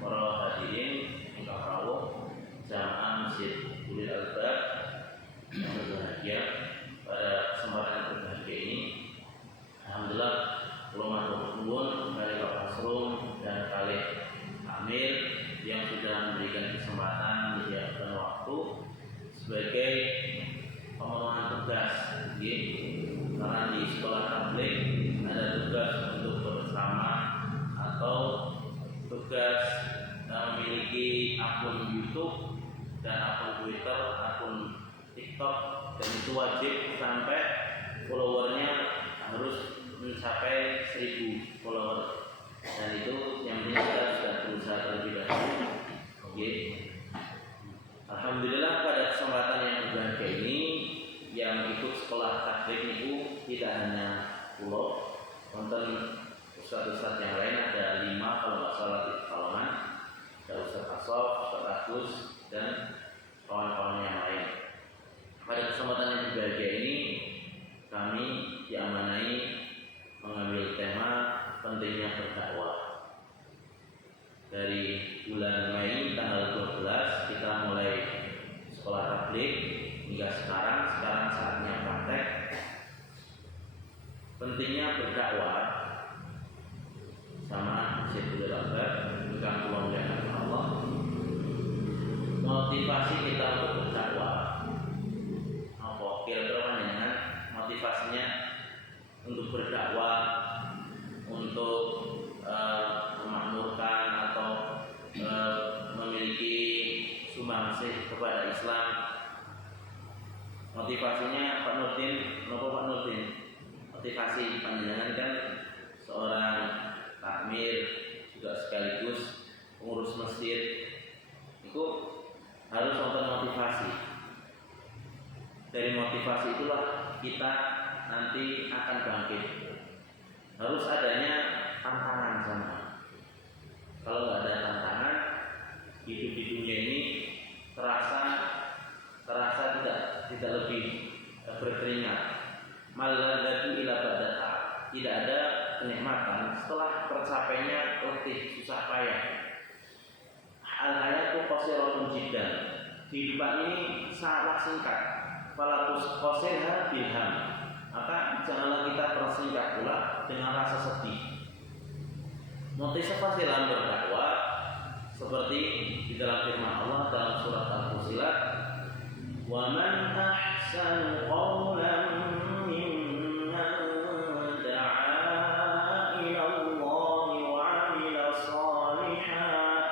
para hadirin ingkang rawuh jamaah Masjid Ulil Albab yang berbahagia. Pada kesempatan yang berbahagia ini, alhamdulillah kula matur nuwun kali Pak Asrum dan kali Amir yang sudah memberikan kesempatan menyediakan waktu sebagai pemenuhan tugas. Karena di sekolah tabligh ada tugas untuk bersama atau tugas memiliki akun YouTube dan akun Twitter, akun TikTok, dan itu wajib sampai followernya harus mencapai 1000 follower, dan itu yang penting kita sudah berusaha terlebih dahulu. Oke. Alhamdulillah pada kesempatan yang berbahagia ini yang ikut sekolah tabligh itu tidak hanya pulau, wonten ustaz-ustaz yang lain ada 5 kalau nggak salah di Pekalongan, ada Ustaz Asof, Ustaz Agus, dan kawan-kawan yang lain. Pada kesempatan yang berbahagia ini kami diamanai mengambil tema pentingnya berdakwah. Dari bulan Mei tanggal 12 kita mulai sekolah tabligh hingga sekarang saatnya praktek. Pentingnya berdakwah sama Masjid Ulil Albab ingkang kula mulyakaken Allah. Motivasi kita untuk berdakwah apa kira-kira panjenengan motivasinya untuk berdakwah, untuk memakmurkan atau memiliki sumbangsih kepada Islam? Motivasinya Pak Nurdin, kenapa Pak Nurdin? Motivasi panjenengan kan seorang takmir juga sekaligus pengurus masjid, itu harus wonten motivasi. Dari motivasi itulah kita nanti akan bangkit. Harus adanya tantangan sama. Kalau nggak ada tantangan, hidup di dunia ini terasa tidak lebih berkeringat. Maladzatu ila ba'da. Tidak ada kenikmatan setelah tercapainya letih susah payah. Al-hayatu qasiratun jiddan. Kehidupan ini sangatlah singkat. Falatus qasirha bilham. Maka janganlah kita tersingkat pula dengan rasa sedih. Motivasi dalam berdakwah seperti di dalam firman Allah dalam surat Al-Fussilat, "Wa man ahsanu qawlan mimman da'a ila Allah wa 'amila shalihan."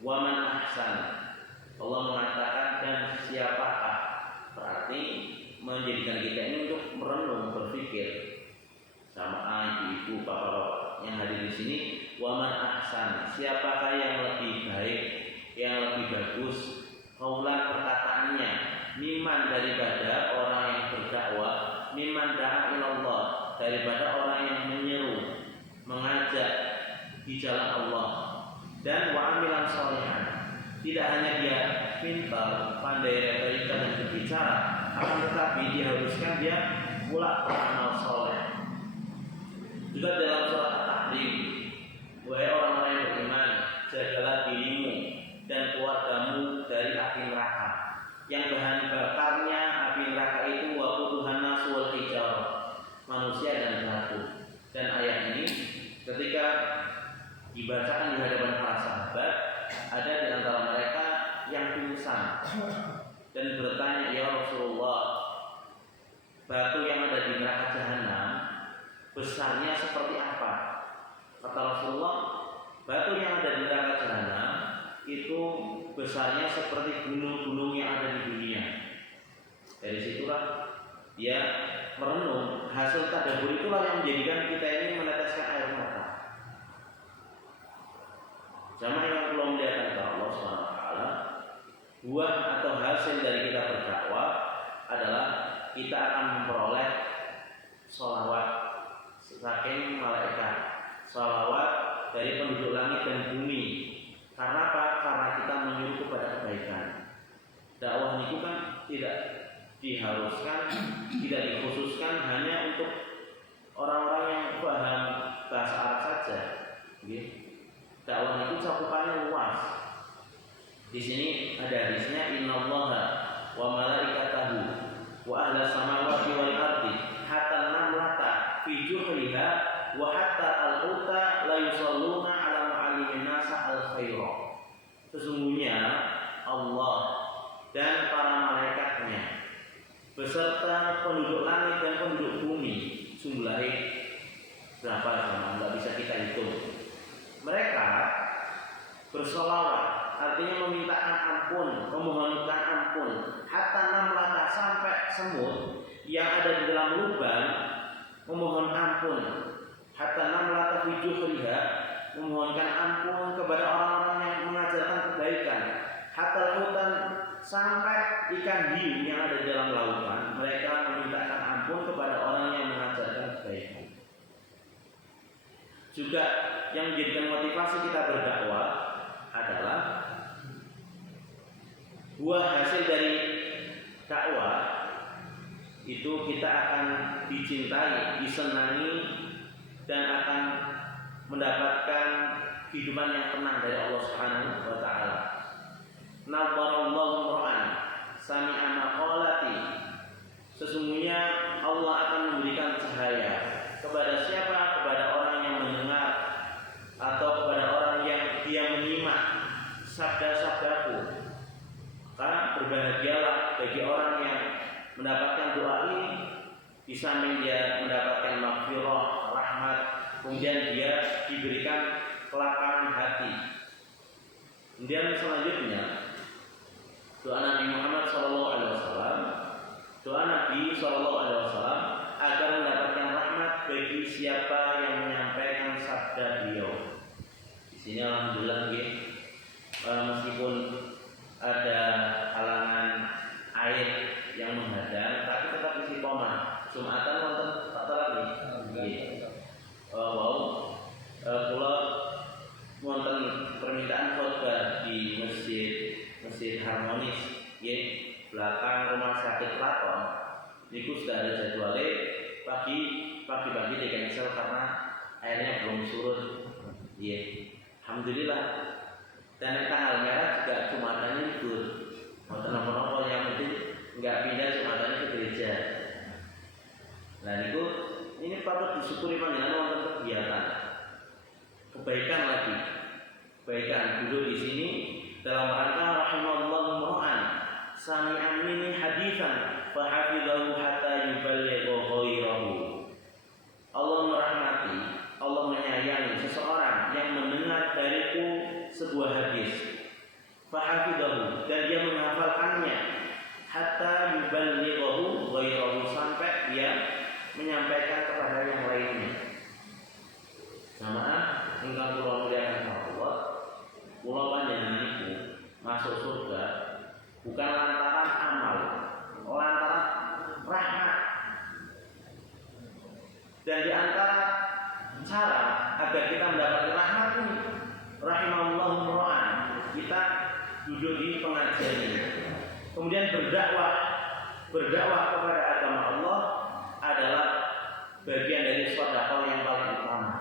Wa man ahsan. Allah mengatakan dan siapakah, berarti menjadikan kita ini untuk merenung, berpikir. Sama ibu, bapak-bapak yang hadir di sini, waman ahsan, siapakah yang lebih baik, yang lebih bagus kaulan perkataannya, miman daripada orang yang berdakwah, miman da'a ilallah daripada orang yang menyeru, mengajak di jalan Allah, dan wa'amilan sholihan. Tidak hanya dia pintar, pandai retorika dan berbicara, akan tetapi diharuskan dia pula beramal soleh. Juga dalam surat At-Tahrim, wahai orang-orang yang beriman, jagalah dirimu dan keluargamu dari api neraka, yang bahan bakarnya api neraka itu waquduhan nasu wal hijarah, manusia dan batu. Dan ayat ini ketika dibacakan di hadapan para sahabat, ada di antara mereka yang pingsan dan bertanya, "Ya Rasulullah, batu yang ada di neraka jahanam besarnya seperti apa?" Kata Rasulullah, batu yang ada di neraka jahanam itu besarnya seperti gunung-gunung yang ada di dunia. Dari situlah dia merenung, hasil tadabbur itulah yang menjadikan kita ini meneteskan air mata. Jamaah yang belum melihat Allah SWT, buah atau hasil dari kita berdakwah adalah kita akan memperoleh sholawat saking malaikat, sholawat dari penduduk langit dan bumi. Karena apa? Karena kita menyuruh kepada kebaikan. Dakwah itu kan tidak diharuskan, tidak dikhususkan hanya untuk orang-orang yang paham bahasa Arab saja. Dakwah itu cakupannya luas. Di sini ada hadisnya, innallaha wa malaikatahu wa ahla samawati wal ardi hatta namlata fi juhriha wa hatta al-uta la yusalluna ala ma'alimin nasa al-khaira. Sesungguhnya Allah dan para malaikatnya beserta penduduk langit dan penduduk bumi, jumlahnya berapa sama? Nggak bisa kita hitung. Mereka bersolawat, artinya memintakan ampun, memohonkan ampun, hatta namlata, sampai semut yang ada di dalam lubang memohon ampun, hatta namlata fi juhriha, memohonkan ampun kepada orang-orang yang mengajarkan kebaikan, hatta lautan, sampai ikan hiu yang ada di dalam lautan, mereka memintakan ampun kepada orang yang mengajarkan kebaikan. Juga yang menjadikan motivasi kita berdakwah adalah buah hasil dari dakwah itu kita akan dicintai, disenangi, dan akan mendapatkan kehidupan yang tenang dari Allah Subhanahu wa taala. Nabarallahu ra'an sami'a maqalati. Sesungguhnya Allah akan memberikan cahaya kepada siapa? Kepada orang yang mendengar atau kepada orang yang dia menyimak sabda-sabdaku. Maka berbahagialah bagi orang yang mendapatkan doa ini, di samping dia mendapatkan maghfirah, rahmat, kemudian dia diberikan kelapangan hati. Kemudian selanjutnya doa Nabi Muhammad SAW, doa Nabi SAW agar mendapatkan rahmat bagi siapa yang menyampaikan sabda beliau. Di sini alhamdulillah meskipun ada halangan air yang menghadang, tapi tetap istiqomah. Jumatan wonten tak lagi. Kula wonten permintaan khotbah di Masjid Harmonis, belakang Rumah Sakit Platon. Niku sudah ada jadwalnya pagi di cancel karena airnya belum surut. Alhamdulillah. Dan tanggal merah juga jumatannya libur. Mau nopo-nopo yang penting nggak pindah jumatannya ke gereja. Nah ini patut disyukuri panjenengan wonten kegiatan kebaikan lagi. Kebaikan dulu di sini dalam rangka rahimallahu mur'an sami'an minni haditsan fa hafizahu hatta yuballigha ghairahu. Allah merahmati, Allah menyayangi seseorang yang mendengar dariku sebuah hadis, fahafidahu, dan dia menghafalkannya, hatta yuballighahu ghairahu, sampai dia menyampaikan kepada yang lainnya. Jamaah ingkang kula muliakan Allah, kula panjenengan niku masuk surga bukan lantaran amal, lantaran rahmat. Dan di antara cara agar kita mendapatkan rahmat ini, rahimahullahu mura'an, kita duduk di pengajian ini, kemudian berdakwah kepada agama Allah adalah bagian dari sedekah yang paling utama.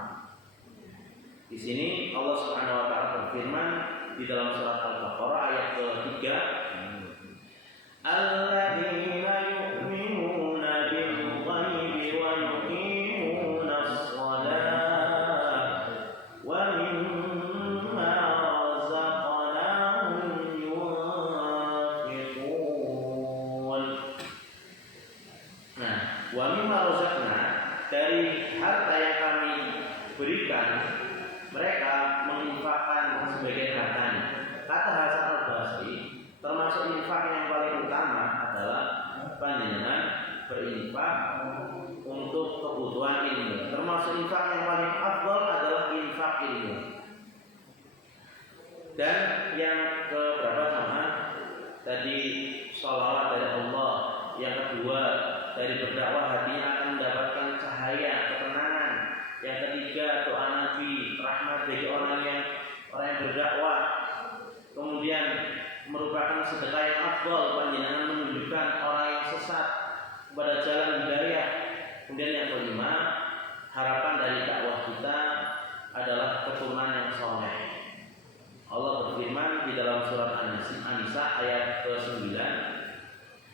Di sini Allah Subhanahu wa taala berfirman di dalam surat Al-Baqarah ayat ke-3, alladzina yu'minuna bil ghaibi wa yuqimuna as-shalah wa mimma razaqnahum yunfiqun. Nah, wa mimma razaqna, dari harta yang kami berikan mereka menginfakkan sebagian hartanya. Kata Hasan Al-Basri, termasuk infak yang paling utama adalah panjenengan berinfak untuk kebutuhan ilmu. Termasuk infak yang paling afdal adalah infak ilmu. Dan yang keberapa sama tadi sholawat dari Allah. Yang kedua dari berdakwah hatinya akan mendapatkan cahaya, ketenangan. Yang ketiga doa Nabi, rahmat bagi orang yang berdakwah. Kemudian merupakan sedekah yang afdal, panjenengan menunjukkan orang yang sesat kepada jalan hidayah. Kemudian yang kelima, harapan dari dakwah kita adalah keturunan yang saleh. An-Nisa ayat ke-9.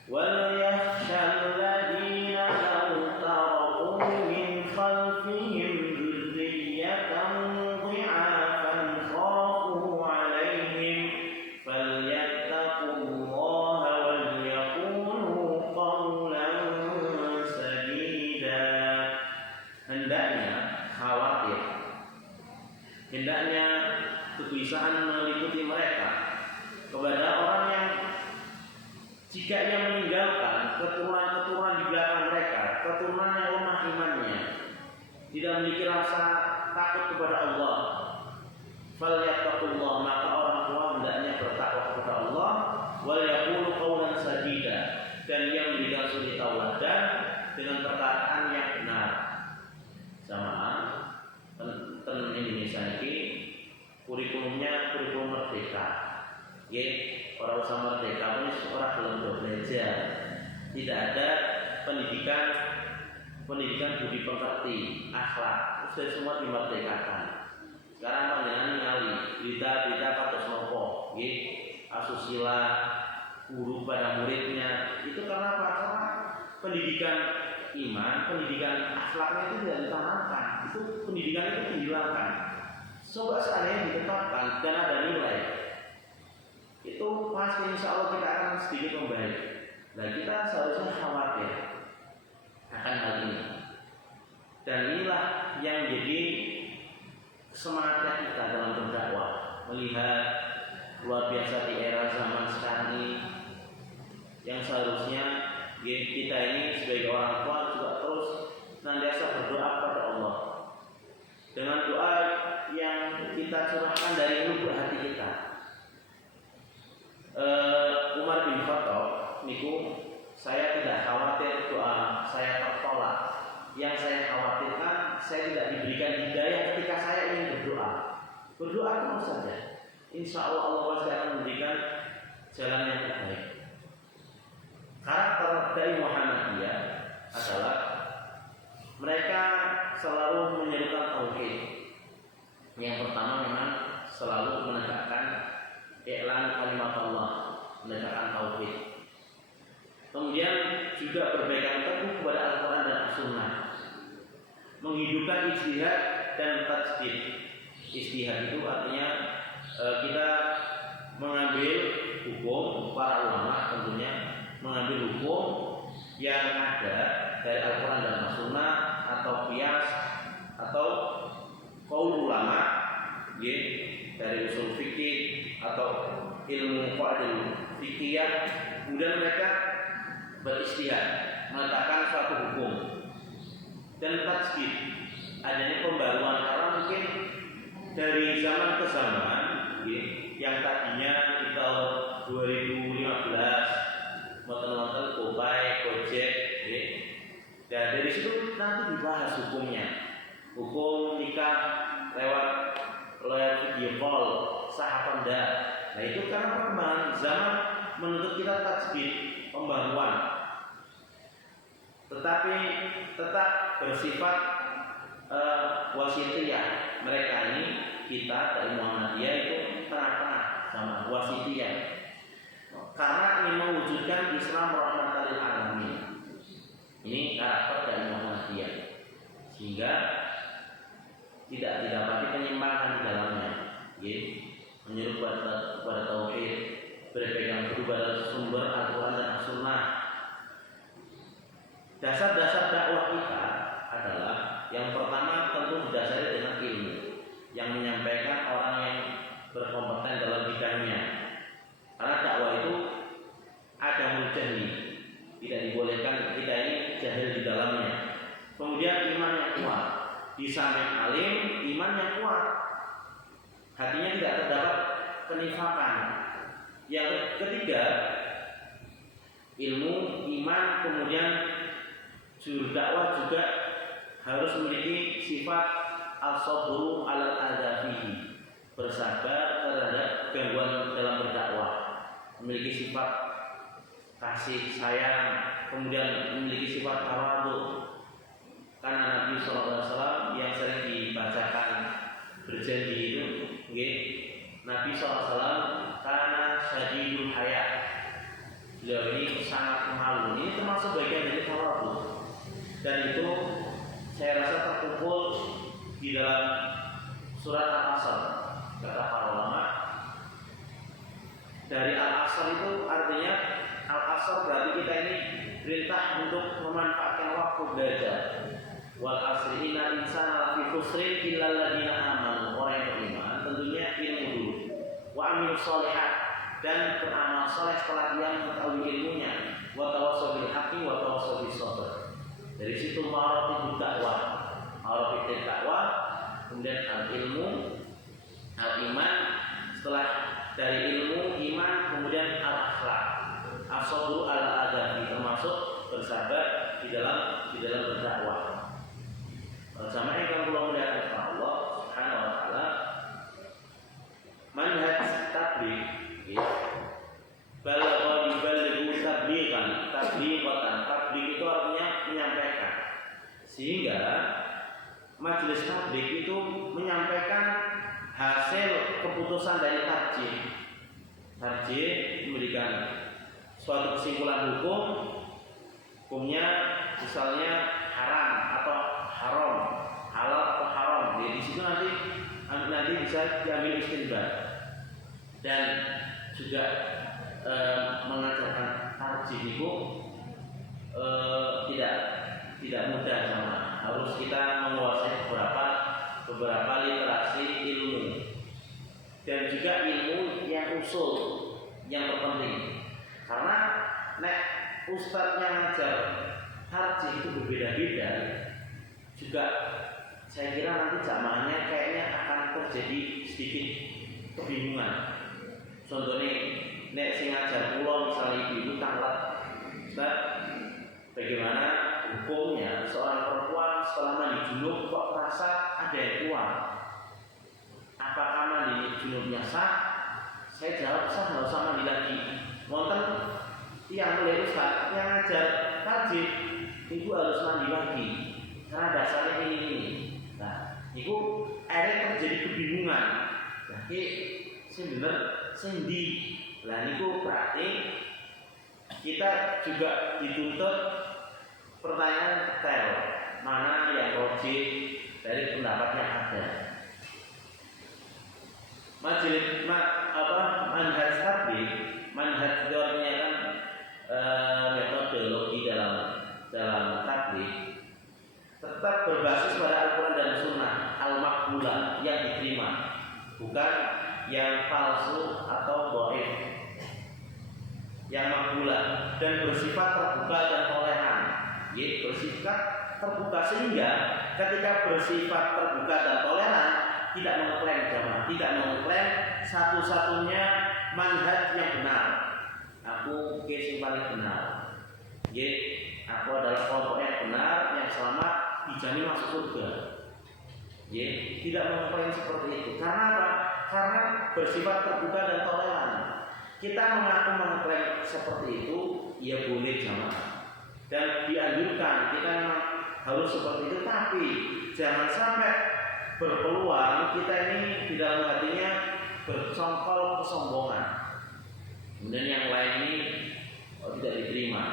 Wal yakhshal ladzina law taraku min khalfihim dzurriyyatan dhi'afan khafu 'alaihim falyattaqullaha wal yaqulu qawlan sadida. Hendaknya kegelisahan meliputi mereka kepada orang yang jika ia meninggalkan keturunan-keturunan di belakang mereka, keturunan yang lemah imannya, tidak memiliki rasa takut kepada Allah, falyattaqullah, maka orang tua hendaknya bertakwa kepada Allah, wal yaqulu qawlan sadida, dan ia memberikan suri tauladan dengan perkataan yang benar. Jamaah ten Indonesia ini kurikulumnya kurikulum merdeka. Ya, orang usaha merdeka ini seorang belum belajar. Tidak ada pendidikan budi pekerti, akhlak, sudah semua dimerdekakan. Sekarang panjenengan ningali berita-berita kados nopo, nggih, asusila, guru pada muridnya. Itu karena apa? Karena pendidikan iman, pendidikan akhlaknya itu tidak ditanamkan. Itu pendidikan itu dihilangkan. Coba seandainya ditetapkan dan ada nilai, itu pasti insya Allah kita akan sedikit membaik. Nah, kita seharusnya khawatir akan hal ini. Dan inilah yang jadi semangatnya kita dalam berdakwah. Melihat luar biasa di era zaman sekarang ini, yang seharusnya kita ini sebagai orang tua juga terus senantiasa berdoa kepada Allah dengan doa yang kita curahkan dari lubuk hati kita. Umar bin Khattab niku, saya tidak khawatir doa saya tertolak. Yang saya khawatirkan saya tidak diberikan hidayah ketika saya ingin berdoa. Berdoa terus saja. Insya Allah Allah pasti akan memberikan jalan yang terbaik. Karakter dari Muhammadiyah adalah mereka selalu menyerukan tauhid. Yang pertama memang selalu menegakkan i'lan kalimat Allah, menegakkan tauhid. Kemudian juga berpegang teguh kepada Al-Quran dan As-Sunnah, menghidupkan ijtihad dan tajdid. Ijtihad itu artinya kita mengambil hukum, para ulama tentunya mengambil hukum yang ada dari Al-Quran dan As-Sunnah atau qiyas atau qaul ulama, dari usul fikih atau ilmu qaidul fikih. Kemudian mereka beristihad menetapkan suatu hukum dan tajdid, adanya pembaruan, karena mungkin dari zaman ke zaman, yang tadinya kita 2015 motor-motor Gopay, Gojek, dan dari situ nanti dibahas hukumnya, hukum nikah lewat video call, sah apa enggak. Nah itu karena perkembangan zaman menuntut kita tajdid, pembaruan, tetapi tetap bersifat wasitiyah. Mereka ini, kita dari Muhammadiyah itu tengah-tengah sama wasitiyah, karena ingin mewujudkan Islam rahmatan lil alamin. Ini karakter dari Muhammadiyah, sehingga tidak didapati penyimpangan di dalamnya. Menyeru kepada tauhid, berpegang teguh pada sumber Al-Quran dan As-Sunnah. Dasar-dasar dakwah kita adalah yang pertama tentu didasari dengan ilmu yang menyampaikan orang yang berkompeten dalam bidangnya. Karena dakwah itu ada mujahid, tidak dibolehkan kita ini jahil di dalamnya. Kemudian iman yang kuat, di samping alim, iman yang kuat, hatinya tidak terdapat kenifakan. Yang ketiga, ilmu, iman, kemudian juru dakwah juga harus memiliki sifat as-sabru 'alal adzafihi, bersabar terhadap gangguan dalam berdakwah, memiliki sifat kasih sayang, kemudian memiliki sifat tawadhu. Karena Nabi SAW yang sering dibacakan berjanji itu, Nabi SAW karena syadid beliau ini sangat malu. Ini termasuk bagian dari tawadhu. Dan itu saya rasa terkumpul di dalam surat Al-Asr. Kata para ulama, dari Al-Asr itu artinya Al-Asr berarti kita ini perintah untuk memanfaatkan waktu belajar. Wal asri innal insana lafi khusrin illal ladzina amanu. Orang yang beriman tentunya ilmu dulu. Wa amilus sholihat, dan beramal saleh setelah dia mengetahui ilmunya. Wa tawassaw bil haqqi wa tawassaw bis sabr. Dari situ ma'rifatu dakwah. Ma'rifatu dakwah, kemudian al-ilmu, al-iman, setelah dari ilmu, iman, kemudian al-akhlak. As-sabru al-adabi, termasuk bersabar di dalam berdakwah. Sama yang kamu melihat Allah Subhanahu wa taala, manhaj tabligh, balagha yuballighu tablighan, tabligh itu artinya menyampaikan. Sehingga majelis tabligh itu menyampaikan hasil keputusan dari tarjih. Tarjih memberikan suatu kesimpulan hukumnya misalnya haram atau haram, halal atau haram. Jadi di situ nanti bisa diambil istinbat. Dan juga mengajarkan tarjih itu tidak mudah, sama harus kita menguasai beberapa literasi ilmu, dan juga ilmu yang usul yang terpenting. Karena ustadz yang ngajar tarjih itu berbeda-beda, juga saya kira nanti jamaahnya kayaknya akan terjadi sedikit kebingungan. Contohnya, nek sing ngajar kula misalnya ibu tanglet, Ustaz, bagaimana hukumnya seorang perempuan setelah mandi junub kok merasa ada yang keluar? Apakah mandi junubnya sah? Saya jawab sah, nggak usah mandi lagi. Wonten yang mulai Ustaz yang ngajar tarjih, ibu harus mandi lagi karena dasarnya ini. Nah, ibu akhirnya terjadi kebingungan. Jadi bener sendi. Lah niku berarti kita juga dituntut pertanyaan detail, mana yang logik dari pendapat yang ada. Majelis manhaj tabligh, manhaj teorinya kan metodologi dalam tabligh tetap berbasis pada Al-Quran dan Sunnah al-maqbulah, yang diterima, bukan yang palsu atau dhaif, yang maqbulah, dan bersifat terbuka dan toleran. Yaitu bersifat terbuka, sehingga ketika bersifat terbuka dan toleran tidak mengklaim jamaah, tidak mengklaim satu-satunya manhaj yang benar. Aku yang paling benar. Aku adalah kelompok yang benar, yang selamat, dijamin masuk surga. Tidak mengklaim seperti itu. Karena apa? Karena bersifat terbuka dan toleran. Kita mengaku mengklaim seperti itu, ya boleh jamaah, dan dianjurkan kita memang harus seperti itu. Tapi jangan sampai berpeluang kita ini di dalam hatinya bercongkol kesombongan, kemudian yang lain ini tidak diterima.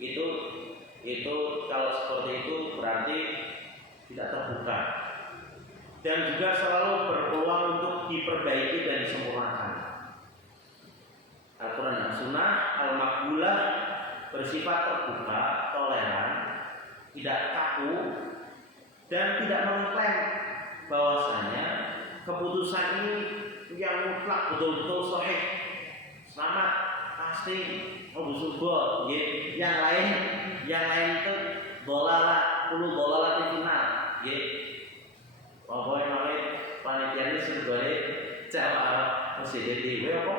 Itu kalau seperti itu berarti tidak terbuka, dan juga selalu berpeluang untuk diperbaiki dan disempurnakan. Al-Quran dan Sunnah al-maqbulah bersifat terbuka, toleran, tidak kaku, dan tidak mengklaim bahwasanya keputusan ini yang mutlak betul-betul sahih, selamat, pasti surga. Yang lain itu dolalah, puluh dolalah di final. Pokoknya namanya panitia ini sebagai jamaah masjid di apa?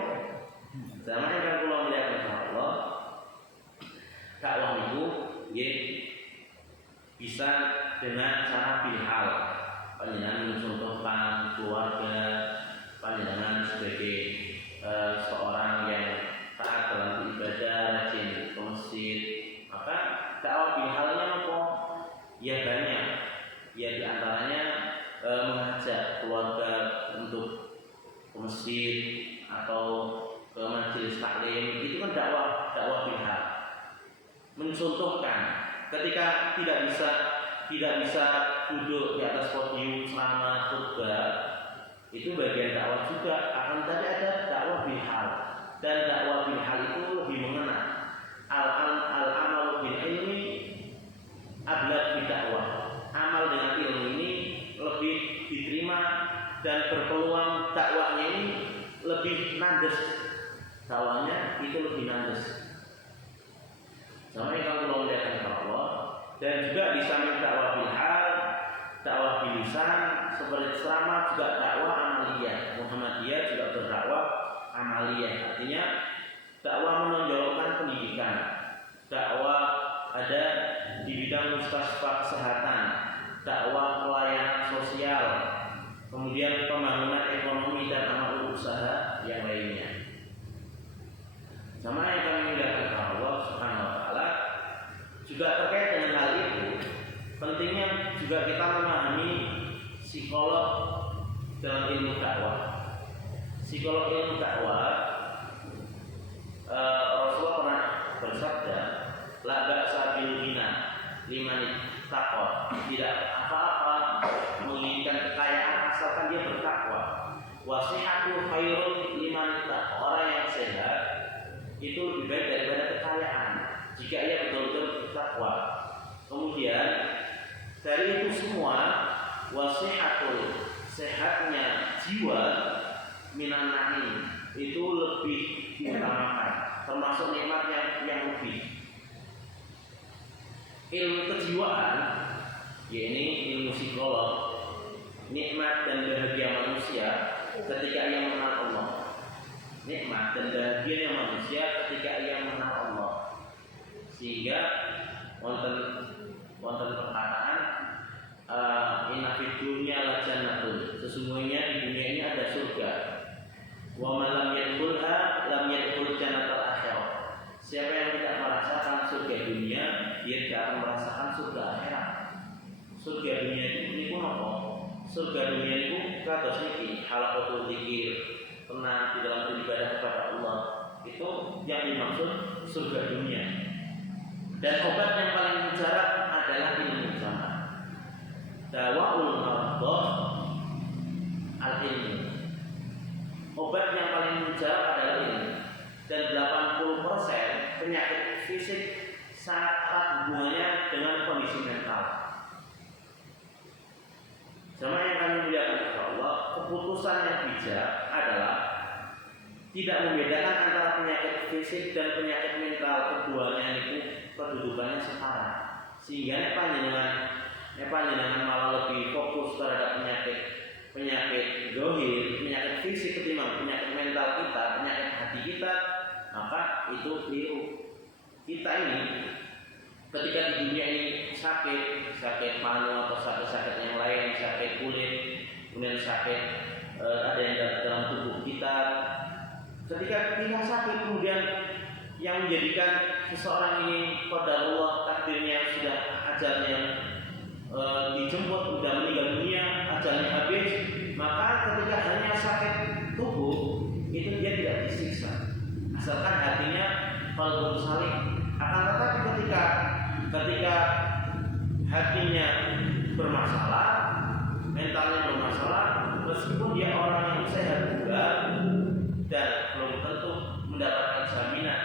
Zaman yang kalau melihat Allah, dakwah itu bisa dengan cara bilhal. Panjenengan mencontohkan keluarga panjenengan sebagai seorang yang taat dalam ibadah, rajin ke masjid. Maka dakwah bilhalnya apa? Ya banyak. Ya diantaranya mengajak keluarga untuk ke masjid atau ke majelis taklim. Itu kan dakwah mencontohkan ketika tidak bisa duduk di atas podium selama khutbah, itu bagian dakwah juga. Akan tadi ada dakwah bil hal, dan dakwah bil hal itu lebih mengena. Al-amal bil ilmi ablad bi dakwah. Amal dengan ilmu ini lebih diterima dan berpeluang dakwahnya ini lebih nandes. Dakwahnya itu lebih nandes. Sama yang kalau melihat Allah, dan juga di samping dakwah bil hal, dakwah bil lisan, seperti selama juga dakwah amaliyah. Muhammadiyah juga berdakwah amaliyah, artinya dakwah menonjolkan pendidikan, dakwah ada di bidang mustasfa kesehatan, dakwah pelayanan sosial, kemudian pembangunan ekonomi dan amal usaha yang lainnya. Sama yang kami muliakan Allah Subhanahu wa taala, juga terkait dengan hal itu, pentingnya juga kita memahami psikolog dalam ilmu dakwah. Psikolog ilmu dakwah, Rasulullah pernah bersabda, la ba'sa bil ghina liman ittaqa. Tidak apa-apa menginginkan kekayaan asalkan dia bertakwa. Wasihatu khairun liman ittaqa. Orang yang sehat itu lebih baik daripada kekayaan jika ia betul-betul bertakwa. Kemudian dari itu semua, wasihatul, sehatnya jiwa, minan na'im, itu lebih diutamakan, termasuk nikmat yang lebih. Ilmu kejiwaan, yakni ilmu psikolog, nikmat dan bahagia manusia ketika ia mengenal Allah. Nikmat dan bahagia manusia ketika ia mengenal Allah. Sehingga wonten perkataan, inna fid dunya la jannatun. Sesungguhnya di dunia ini ada surga. Wa man lam yadkhulha lam yadkhul jannatal akhirah. Siapa yang tidak merasakan surga dunia, dia tidak akan merasakan surga akhirat. Surga dunia ini pun apa? Surga dunia itu kados niki halaqatul dzikir, tenang di dalam beribadah kepada Allah. Itu yang dimaksud surga dunia. Dan obat yang paling mujarab adalah ilmu jamaah. Dawaul mardhah al-ilmu. Obat yang paling mujarab adalah ilmu. Dan 80% penyakit fisik sangat erat hubungannya dengan kondisi mental. Sama yang kami muliakan kepada Allah, keputusan yang bijak adalah tidak membedakan antara penyakit fisik dan penyakit mental. Keduanya itu kedudukannya setara. Sehingga panjenengan malah lebih fokus terhadap penyakit zahir, penyakit fisik ketimbang penyakit mental kita, penyakit hati kita, maka itu keliru. Kita ini ketika di dunia ini sakit manu atau sakit yang lain, sakit kulit, kemudian sakit ada yang dalam tubuh kita. Ketika kita sakit, kemudian yang menjadikan seseorang ini qadarullah, takdirnya sudah ajalnya dijemput, sudah meninggal dunia, ajalnya habis, maka ketika hanya sakit tubuh itu dia tidak disiksa, asalkan hatinya qalbun salim. Akan tetapi ketika hatinya bermasalah, mentalnya bermasalah, meskipun dia orang yang sehat juga, dan belum tentu mendapatkan jaminan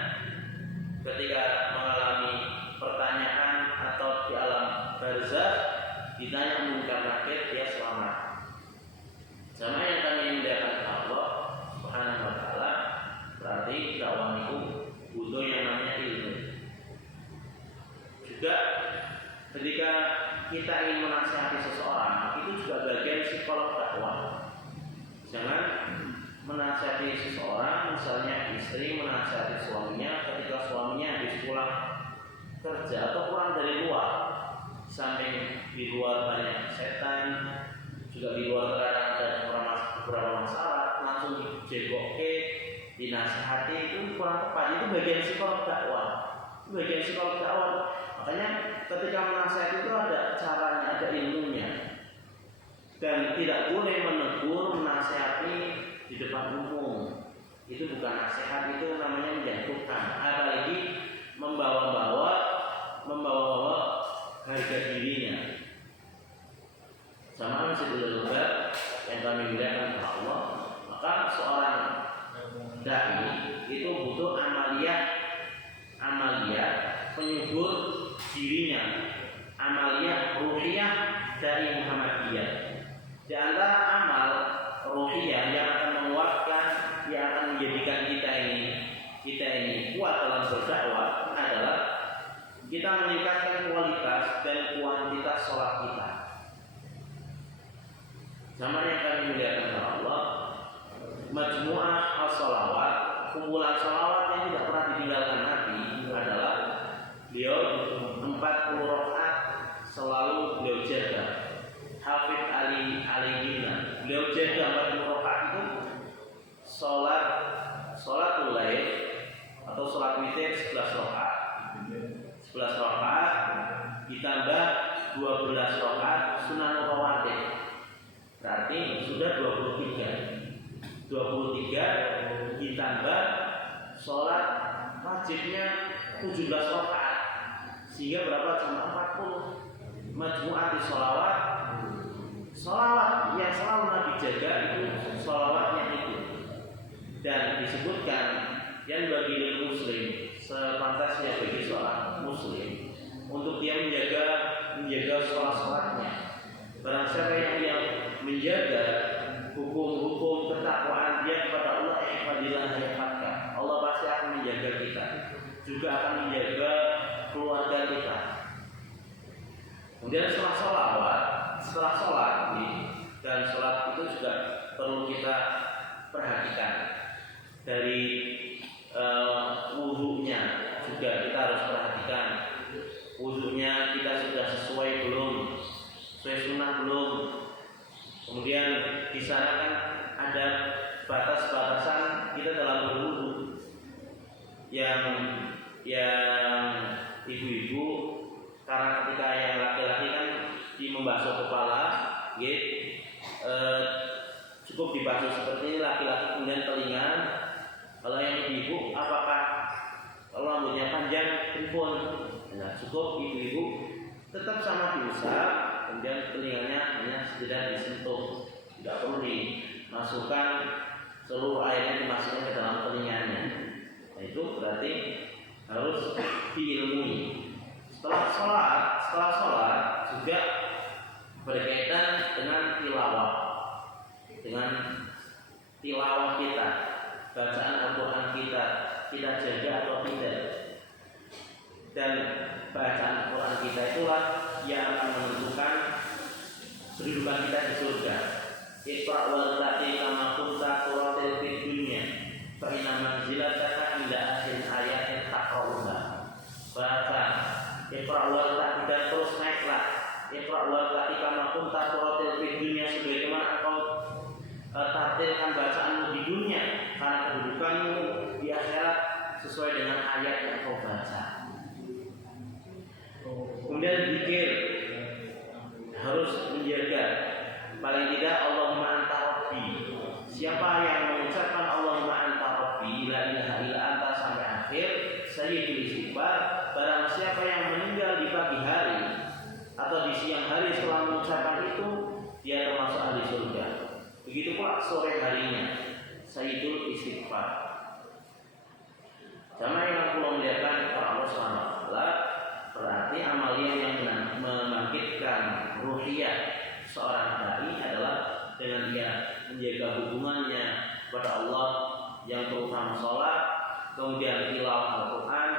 ketika mengalami pertanyaan atau di alam barzakh ditanya munkar nakir, dia selamat. Sama yang kami muliakan Allah Subhanahu wa taala, berarti dakwah itu butuh yang namanya ilmu. Juga ketika kita ingin menasihati seseorang, itu juga bagian psikolog dakwah. Jangan menasihati seseorang, misalnya istri menasihati suaminya ketika suaminya habis pulang kerja atau pulang dari luar, samping di luar banyak setan, juga di luar terkadang ada beberapa masalah, langsung dijegokke, dinasihati, itu kurang tepat. Itu bagian psikolog dakwah. Bagian psikolog dakwah. Makanya ketika menasihati itu ada caranya, ada ilmunya, dan tidak boleh menegur, menasihati di depan umum. Itu bukan nasihat, itu namanya menjatuhkan. Apalagi membawa-bawa membawa harga dirinya. Sama Sidul Lughat yang kami muliakan kepada Allah, maka seorang dai itu butuh amaliyah penyubur dirinya, amaliyah ruhiyah dari Muhammadiyah. Di antara amal ruhiyah yang akan menguatkan, yang akan menjadikan kita ini kuat dalam berdakwah adalah kita meningkatkan kualitas dan kuantitas sholat kita. Sama yang kami muliakan kepada Allah, majmu'ah as-sholawat, kumpulan sholawat yang tidak pernah ditinggalkan Nabi adalah beliau 40 rakaat selalu beliau jaga. Hafidh alaihinna, beliau jaga 40 rakaat itu sholatul lail atau sholat witir 11 rakaat. 11 rakaat ditambah 12 rakaat sunan rawatib. Berarti sudah 23 ditambah sholat wajibnya 17 rakaat, sehingga berapa? Cuma 40. Majmu'ati sholawat yang selalu Nabi jaga itu sholawatnya itu. Dan disebutkan yang bagi muslim sepantasnya bagi seorang muslim untuk dia menjaga sholat-sholatnya. Barang siapa yang menjaga hukum-hukum ketakwaan dia kepada Allah, Allah pasti akan menjaga kita, juga akan menjaga keluarga kita. Kemudian setelah sholat dan sholat itu juga perlu kita perhatikan dari wudunya juga kita harus perhatikan. Wudunya kita sudah sesuai belum, sesuai sunnah belum. Kemudian di sana kan ada batas-batasan kita dalam berwudu yang ibu-ibu, karena ketika yang laki-laki kan di membasuh kepala, cukup dibasuh seperti ini laki-laki, kemudian telinga. Kalau yang ibu-ibu, apakah kalau rambutnya panjang pun cukup ibu-ibu tetap sama diusap, kemudian telinganya hanya sekedar disentuh, tidak perlu dimasukkan seluruh airnya, dimasukkan ke dalam telinganya. Nah, itu berarti harus diilmui. Setelah sholat juga berkaitan dengan tilawah kita, bacaan Al-Quran kita jaga atau tidak. Dan bacaan Al-Quran kita itulah yang akan menentukan kehidupan kita di surga. Iqra wal taqi kama kunta turatil fid dunya fa inna manzilataka inda akhir ayatin taqra'uha. Baca Iqra wal taqi dan terus naiklah. Iqra wal taqi kama kunta turatil fid dunya, sebagaimana engkau tartilkan bacaanmu di dunia, karena kedudukanmu di akhirat sesuai dengan ayat yang kau baca. Kemudian zikir harus menjaga, paling tidak Allahumma anta rabbi. Siapa yang mengucapkan Allahumma anta rabbi, la ilaha illa anta sampai akhir sayyidul istighfar, barang siapa yang meninggal di pagi hari atau di siang hari setelah mengucapkan itu, dia termasuk ahli surga. Begitu pula sore harinya sayyidul istighfar. Sama yang aku melihatkan para Allah SWT, berarti amalia yang membangkitkan ruhiyah seorang dai adalah dengan dia menjaga hubungannya kepada Allah yang terutama sholat, kemudian tilawah Al-Quran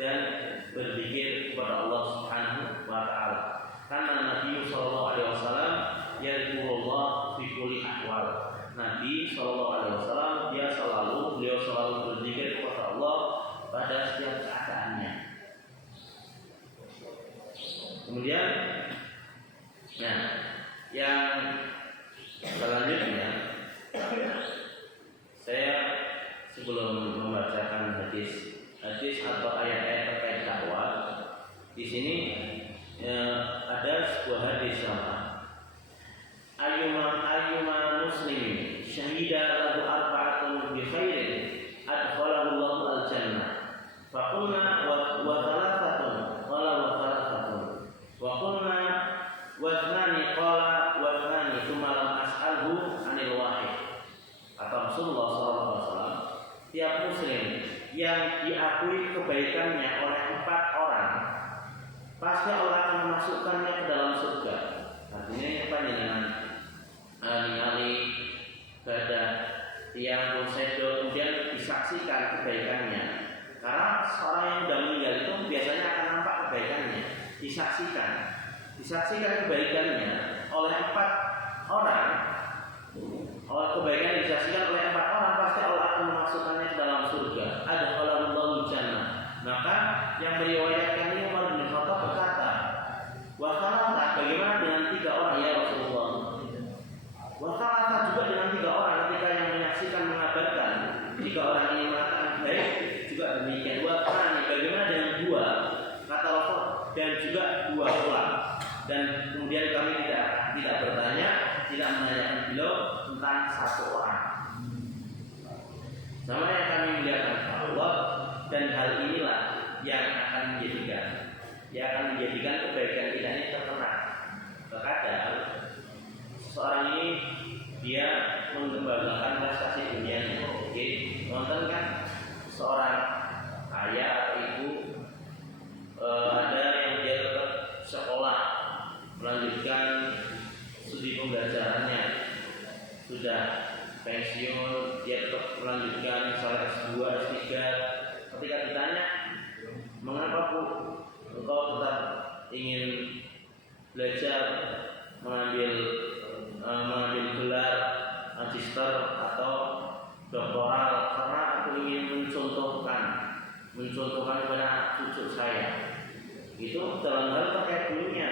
dan berzikir kepada Allah Subhanahu wa Ta'ala. Karena Nabi Sallallahu Alaihi Wasallam yadhkurullah fi kulli ahwal. Nabi Sallallahu Alaihi Wasallam beliau selalu berzikir kepada Allah pada setiap keadaannya. Kemudian, yang selanjutnya saya sebelum membacakan hadis atau ayat-ayat terkait dakwah, di sini ada sebuah hadis sama ayyuma muslimin syahida lahu arba'atun bi khairin adkhalahu Allahu al-jannah. Faqulna wa thalathatun qala wa tiap muslim yang diakui kebaikannya oleh 4 orang, pasti Allah akan memasukkannya ke dalam surga. Artinya apa dengan ali badah yang bersedo kemudian disaksikan kebaikannya. Karena seorang yang sudah meninggal itu biasanya akan nampak kebaikannya, disaksikan kebaikannya oleh 4 orang. Oleh kebaikan yang disaksikan oleh 4 orang, pasti Allah akan memasukkannya ke dalam surga. Adkhalallahu jannah. Maka yang meriwayatkan ini Umar bin Khattab berkata, wa salata, bagaimana dengan 3 orang ya Rasulullah? Wa salata juga dengan 3 orang ketika yang menyaksikan mengabarkan 3 orang ini mengatakan baik, juga demikian. Wa salani, bagaimana dengan 2? Kata Rasul, dan juga 2 pula. Dan kemudian kami tidak bertanya, tidak menanyakan beliau tentang 1 orang. Sama yang kami melihatkan Allah, dan hal inilah yang akan menjadikan kebaikan kita ini terkenal. Terkadang seorang ini dia mengembangkan prestasi dunianya. Oke, nonton kan seorang ayah atau ibu ada yang dia tetap sekolah, melanjutkan studi pembelajarannya, sudah pensiun, dia tetap melanjutkan misalnya S2, S3. Ketika ditanya, mengapa Bu engkau tetap ingin belajar mengambil gelar magister atau doktoral? Karena aku ingin mencontohkan kepada cucu saya. Itu dalam hal terkait dunia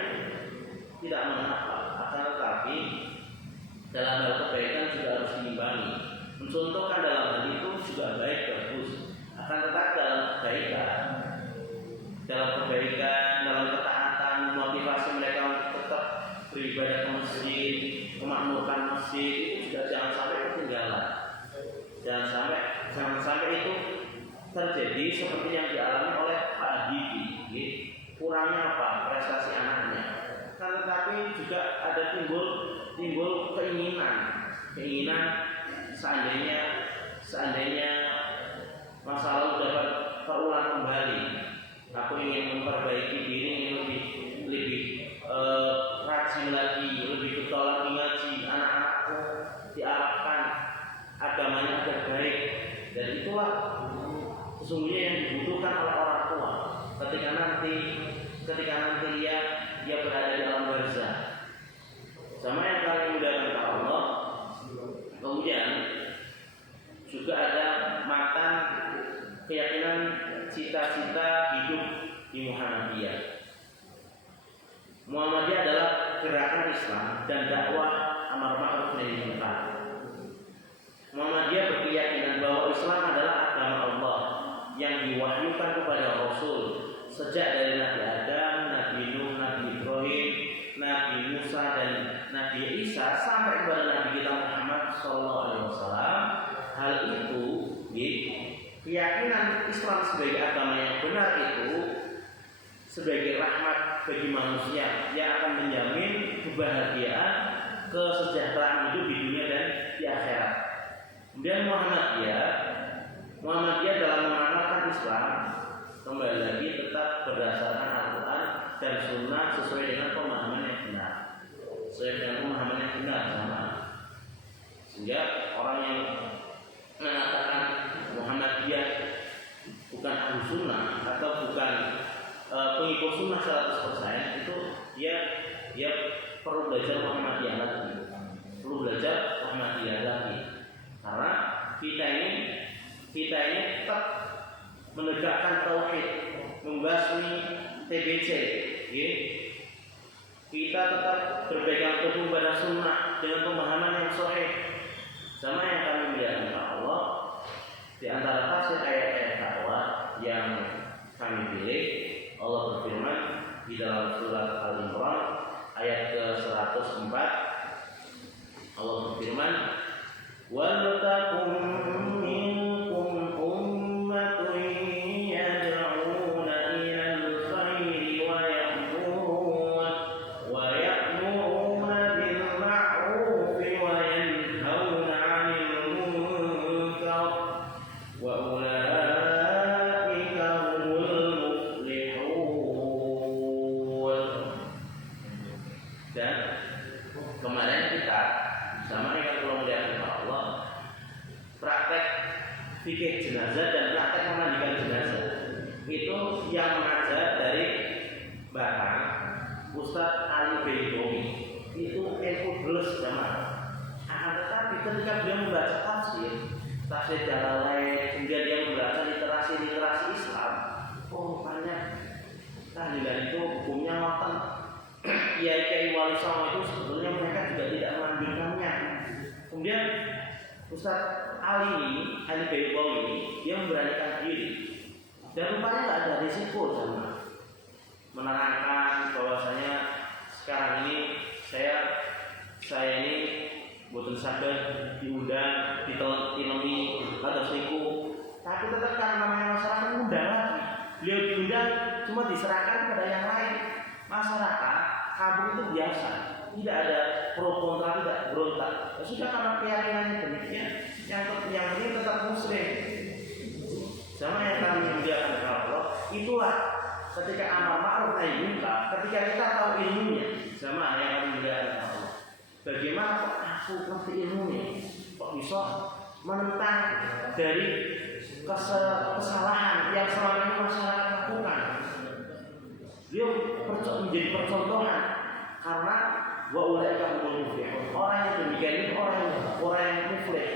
tidak mengapa, akan tetapi dalam hal kebaikan juga harus diimbangi. Mencontohkan dalam hal itu juga baik, bagus. Akan tetapi dalam kebaikan, dalam ketaatan, motivasi mereka untuk tetap beribadah ke masjid, memakmurkan masjid, itu juga jangan sampai ketinggalan. Jangan sampai itu terjadi seperti yang dialami oleh Pak Habibie. Kurangnya apa? Prestasi anaknya. Kan tetapi juga ada timbul keinginan seandainya masa lalu dapat terulang kembali. Aku ingin memperbaiki diri, lebih rajin lagi, lebih getol lagi ngaji, anak-anakku diarahkan agamanya agar baik. Dan itulah sesungguhnya yang dibutuhkan oleh orang tua ketika nanti dia berada di alam barzah. Sama yang kalian mudahkan Allah. Kemudian juga ada matan keyakinan cita-cita hidup di Muhammadiyah. Muhammadiyah adalah gerakan Islam dan dakwah amar ma'ruf nahi munkar. Muhammadiyah berkeyakinan bahwa Islam adalah agama Allah yang diwahyukan kepada Rasul sejak dari Nabi Adam, Nabi Nuh, Nabi Ibrahim, Nabi Musa dan Nabi Isa sampai kepada Nabi kita Muhammad SAW. Hal itu, keyakinan Islam sebagai agama yang benar itu sebagai rahmat bagi manusia yang akan menjamin kebahagiaan, kesejahteraan hidup di dunia dan di akhirat. Kemudian Muhammadiyah dalam mengamalkan Islam kembali lagi tetap berdasarkan Al-Quran dan Sunnah sesuai dengan pemahaman yang benar. Sama. Sehingga orang yang mengatakan Muhammadiyah bukan ahlu sunnah atau bukan pengikut sunnah 100%, itu dia perlu belajar Muhammadiyah lagi. Karena kita ini tetap menegakkan tauhid, membasmi TBC, kita tetap berpegang teguh pada sunnah dengan pemahaman yang sahih. Sama yang kami melihat Allah di antara tafsir ayat-ayat dakwah yang kami pilih, Allah berfirman di dalam surat Al-Imran ayat ke-104. Allah berfirman, "Wal takum minkum ummatun yad'una ilal khairi wa ya'muruna bil ma'ruf wa yanhauna 'anil munkar wa fikih jenazah dan praktek memandikan jenazah. Itu yang mengajar dari Bapak Ustadz Ali Baidowi. Itu plus jamaah. Tetapi ketika dia membaca tafsir Jalalain, kemudian dia membaca literasi Islam, rupanya tahlilan itu hukumnya ngoten. Kiai wali songo itu sebetulnya mereka juga tidak menganjurkannya. Kemudian Ustadz Ali Baidowi ini dia memberanikan diri dan rupanya nggak ada risiko sama menerangkan bahwasanya sekarang ini saya ini boten saged diundang ditelemi atau niku, tapi tetap karena namanya masyarakat muda lagi beliau diundang cuma diserahkan kepada yang lain. Masyarakat kabur itu biasa, tidak ada pro kontra, tidak berontak. Ya sudah, karena keyakinannya demikian, yang penting tetap muslim. Sama yang kami muliakan Allah, itulah ketika amar ma'ruf nahi munkar, ketika kita tahu ilmunya, sama yang kami muliakan Allah. Bagaimana kok aku ngerti ilmunya, kok bisa menentang dari kesalahan yang selama ini masyarakat lakukan. Dia menjadi percontohan karena wa ulaika humul muflihun. Orang yang demikian itu orang yang muflih.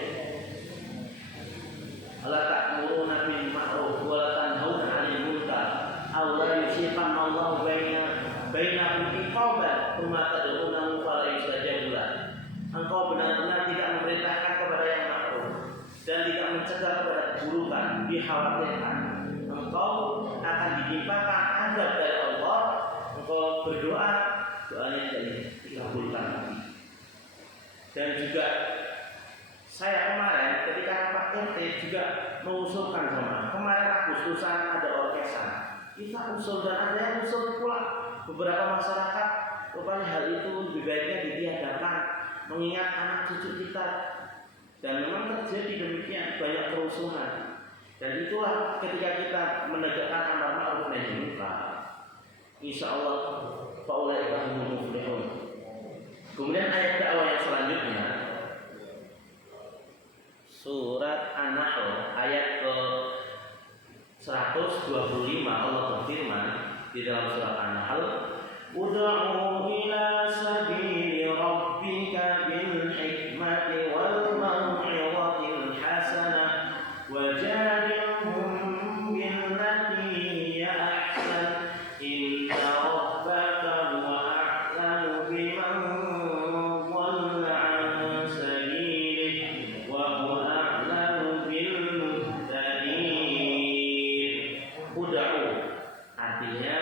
La ta'muruna bil ma'ruf wa la tanhauna 'anil munkar aw la yusifanna Allahu bainakum iqaban tsumma tad'unahu fala yustajabu lahu. Engkau benar-benar tidak memerintahkan kepada yang ma'ruf dan tidak mencegah kepada keburukan, dikhawatirkan engkau akan ditimpakan azab dari Allah. Engkau berdoa, doanya tidak dikabulkan. Dan juga saya kemarin ketika rapat RT juga mengusulkan sama kemarin Agustusan ada orkesan, kita usul dan ada yang usul pula beberapa masyarakat rupanya hal itu lebih baiknya ditiadakan mengingat anak cucu kita, dan memang terjadi demikian banyak kerusuhan. Dan itulah ketika kita menegakkan amar ma'ruf nahi munkar, insyaallah faulaika humul muflihun. Kemudian ayat dakwah yang selanjutnya surat An-Nahl ayat ke 125, Allah berfirman di dalam surat An-Nahl, ud'u ila sabili rabbika bil hikmati wal mau'izatil hasanah wajadilhum billati hiya ahsan inna rabbaka huwa a'lamu biman dhalla 'an sabilihi wa huwa a'lamu bil muhtadin. Ud'u artinya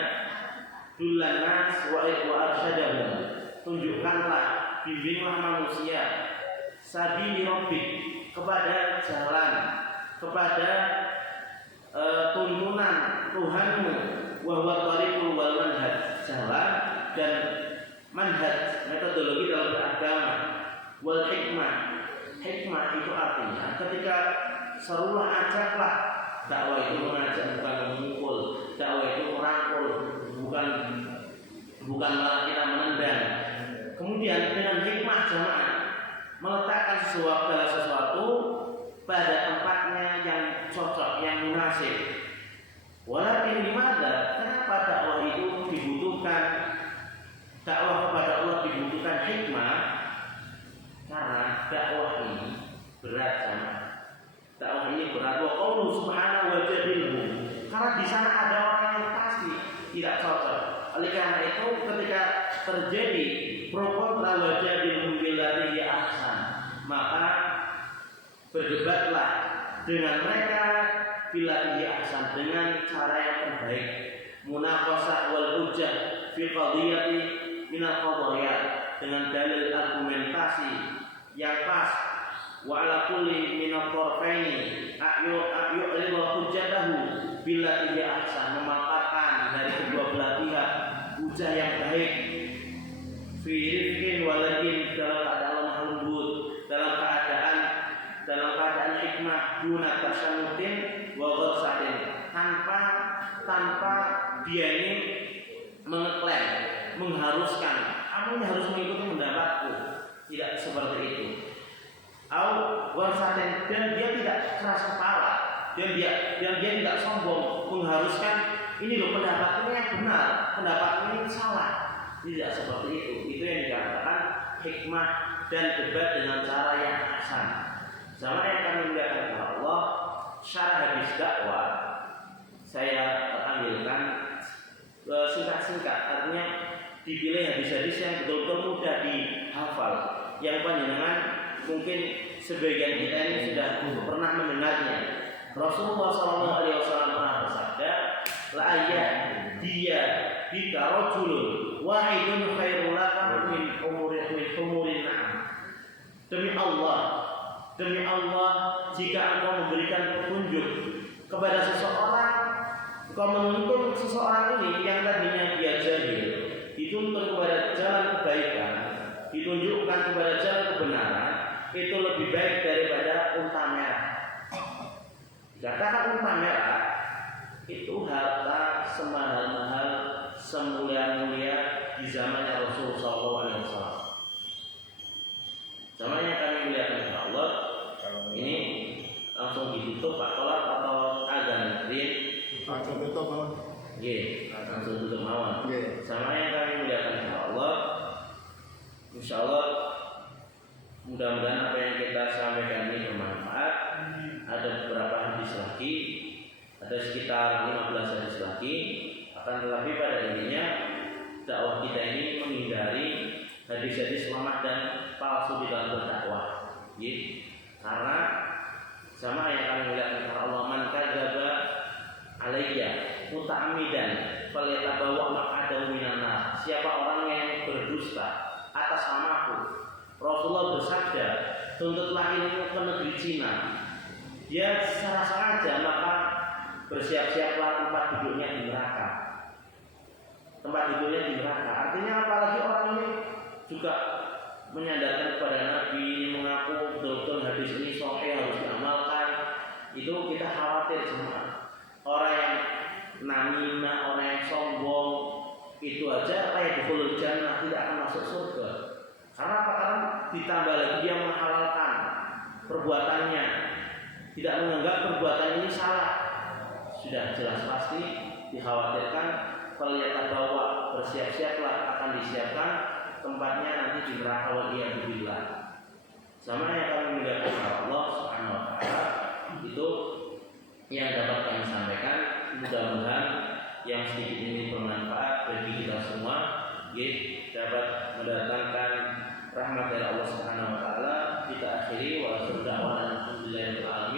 dulanas wa arsyadahum, tunjukkanlah, bimbinglah manusia, sabili rabbik, kepada jalan, kepada tuntunan Tuhanmu, wa huwa tariqul wal manhaj, jalan dan manhaj, metodologi dalam beragama, wal hikmah. Hikmah itu artinya ketika serulah, ajaklah. Dakwah itu mengajak, bukan memukul. Dakwah itu merangkul, bukan malah kita menendang. Kemudian dengan hikmah jamaah meletakkan sesuatu pada tempatnya yang cocok, yang munasib. Walakin dimana? Kenapa dakwah itu dibutuhkan? Dakwah kepada Allah dibutuhkan hikmah karena dakwah ini berat jamaah. Dakwah ini berat. Wa qaulu subhanahu wa jadilhum, karena di sana ada orang yang pasti tidak cocok. Oleh karena itu ketika terjadi pro kontra wajadilhum billati hiya ahsan, maka berdebatlah dengan mereka billati hiya ahsan, dengan cara yang terbaik. Munaqashah wal hujjah fi qadiyati min al-qadayat, dengan dalil argumentasi yang pas. Wa ala kulli min al-tarfaini a'yu hujjatahu billati hiya ahsan, memaparkan dari kedua belah pihak hujah yang baik. Fi rifqin walakin, dalam keadaan lemah lembut, dalam keadaan hikmah, guna tasanutin wa ghassatin, tanpa dia ini mengeklaim, mengharuskan kamu ini harus mengikuti pendapatku, tidak seperti itu. Au ghassatin, dan dia tidak keras kepala, dan dia tidak sombong mengharuskan ini loh pendapatku yang benar, pendapatku ini salah. Tidak seperti itu. Itu yang dikatakan hikmah dan debat dengan cara yang hasan. Sama yang kami muliakan kepada Allah, syarah hadis dakwah saya ambilkan singkat-singkat, artinya dipilih hadis-hadis yang betul-betul mudah dihafal, yang panjenengan mungkin sebagian kita ini sudah pernah mendengarnya. Rasulullah SAW pernah bersabda, la ayah dia bika rajulun wahidun khairul laka min umurin na'am. Demi Allah, jika engkau memberikan petunjuk kepada seseorang, engkau menuntun seseorang ini yang tadinya dia jahil, dituntun kepada jalan kebaikan, ditunjukkan kepada jalan kebenaran, itu lebih baik daripada unta merah. Dikatakan unta merah itu harta semahal-mahal, semulia-mulia di zamannya Rasulullah SAW. Zamannya kami muliakan kepada Allah. Ini langsung ditutup Pak Kolak atau agak ngeri? Langsung tutup mawon. Nggih, langsung tutup mawon. Sama yang kami muliakan kepada Allah. Insyaallah mudah-mudahan apa yang kita sampaikan ini bermanfaat. Ada beberapa hadis lagi, ada sekitar 15 hadis lagi. Akan tetapi pada intinya dakwah kita ini menghindari hadis-hadis lemah dan palsu di dalam berdakwah. Karena sama yang kami muliakan kepada Allah, man kadzaba alayya muta'ammidan falyatabawa maq'adahu minan nar. Siapa orang yang berdusta atas namaku, Rasulullah bersabda, tuntutlah ilmu ke negeri Cina. Dia secara sengaja, maka bersiap-siaplah tempat duduknya di neraka. Tempat duduknya di neraka. Artinya apalagi orang ini juga menyandarkan kepada Nabi, mengaku betul-betul hadis ini sahih harus diamalkan. Itu kita khawatir semua. Orang yang namimah, orang yang sombong, itu aja kayak dihulul jannah, tidak akan masuk surga. Karena apa? Karena ditambah lagi dia menghalalkan perbuatannya, tidak menganggap perbuatan ini salah. Sudah jelas pasti dikhawatirkan. Kalau kita bawa bersiap-siaplah, akan disiapkan tempatnya nanti di neraka waliyadzubillah. Sama yang kami muliakan kepada Allah Subhanahu wa taala, itu yang dapat kami sampaikan. Mudah-mudahan yang sedikit ini bermanfaat bagi kita semua, dapat mendatangkan rahmat dari Allah Subhanahu wa taala. Kita akhiri wa sallallahu alaihi wa sallam.